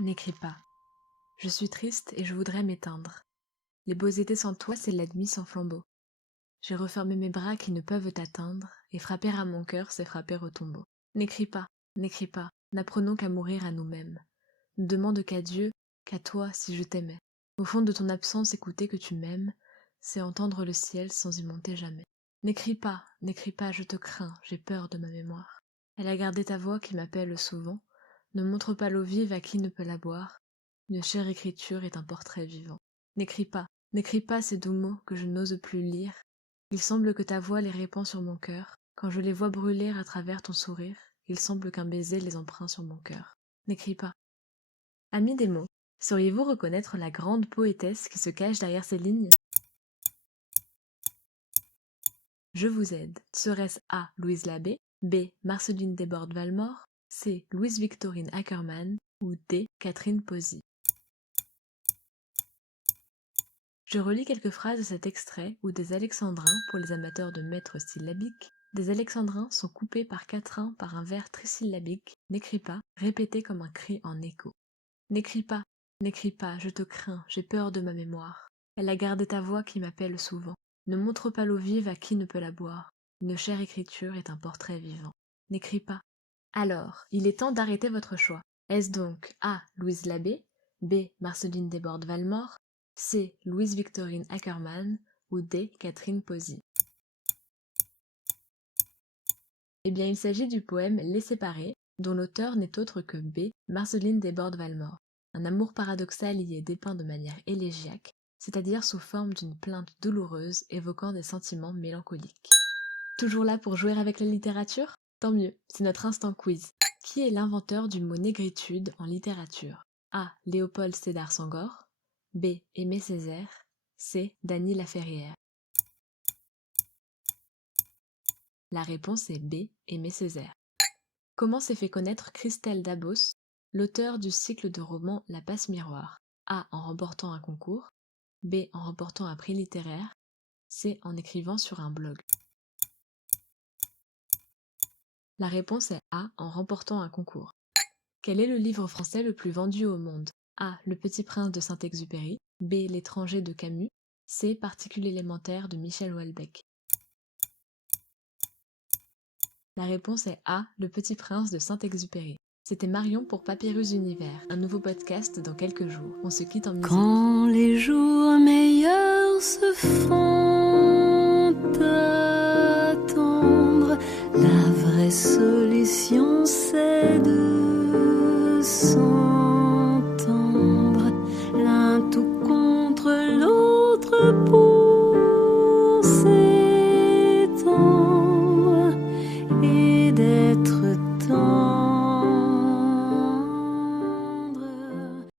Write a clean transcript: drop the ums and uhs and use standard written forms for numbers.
N'écris pas. Je suis triste et je voudrais m'éteindre. Les beaux étés sans toi, c'est la nuit sans flambeau. J'ai refermé mes bras qui ne peuvent t'atteindre, et frapper à mon cœur, c'est frapper au tombeau. N'écris pas, n'apprenons qu'à mourir à nous-mêmes. Ne demande qu'à Dieu, qu'à toi, si je t'aimais. Au fond de ton absence, écouter que tu m'aimes, c'est entendre le ciel sans y monter jamais. N'écris pas, je te crains, j'ai peur de ma mémoire. Elle a gardé ta voix qui m'appelle souvent. Ne montre pas l'eau vive à qui ne peut la boire. Une chère écriture est un portrait vivant. N'écris pas ces doux mots que je n'ose plus lire. Il semble que ta voix les répand sur mon cœur. Quand je les vois brûler à travers ton sourire, il semble qu'un baiser les empreint sur mon cœur. N'écris pas. Amis des mots, sauriez-vous reconnaître la grande poétesse qui se cache derrière ces lignes? Je vous aide. Serait-ce A. Louise Labbé, B. Marceline Desbordes-Valmore, C. Louise-Victorine Ackermann ou D. Catherine Posy? Je relis quelques phrases de cet extrait où des alexandrins, pour les amateurs de mètres syllabiques, des alexandrins sont coupés par quatrains par un vers trisyllabique, n'écris pas, répété comme un cri en écho. N'écris pas, je te crains, j'ai peur de ma mémoire. Elle a gardé ta voix qui m'appelle souvent. Ne montre pas l'eau vive à qui ne peut la boire. Une chère écriture est un portrait vivant. N'écris pas. Alors, il est temps d'arrêter votre choix. Est-ce donc A. Louise Labbé, B. Marceline Desbordes-Valmore, C. Louise-Victorine Ackermann ou D. Catherine Posy? Eh bien, il s'agit du poème Les Séparés, dont l'auteur n'est autre que B. Marceline Desbordes-Valmore. Un amour paradoxal y est dépeint de manière élégiaque, c'est-à-dire sous forme d'une plainte douloureuse évoquant des sentiments mélancoliques. Toujours là pour jouer avec la littérature? Tant mieux, c'est notre instant quiz. Qui est l'inventeur du mot négritude en littérature? A. Léopold Sédar Senghor, B. Aimé Césaire, C. Dany Laferrière. La réponse est B. Aimé Césaire. Comment s'est fait connaître Christelle Dabos, l'auteur du cycle de romans La Passe-Miroir? A. En remportant un concours, B. En remportant un prix littéraire, C. En écrivant sur un blog. La réponse est A. En remportant un concours. Quel est le livre français le plus vendu au monde? A. Le Petit Prince de Saint-Exupéry, B. L'étranger de Camus, C. Particules élémentaires de Michel Houellebecq. La réponse est A. Le Petit Prince de Saint-Exupéry. C'était Marion pour Papyrus Univers, un nouveau podcast dans quelques jours. On se quitte en musique. Quand les jours meilleurs se font attendre, la vraie solution c'est de s'en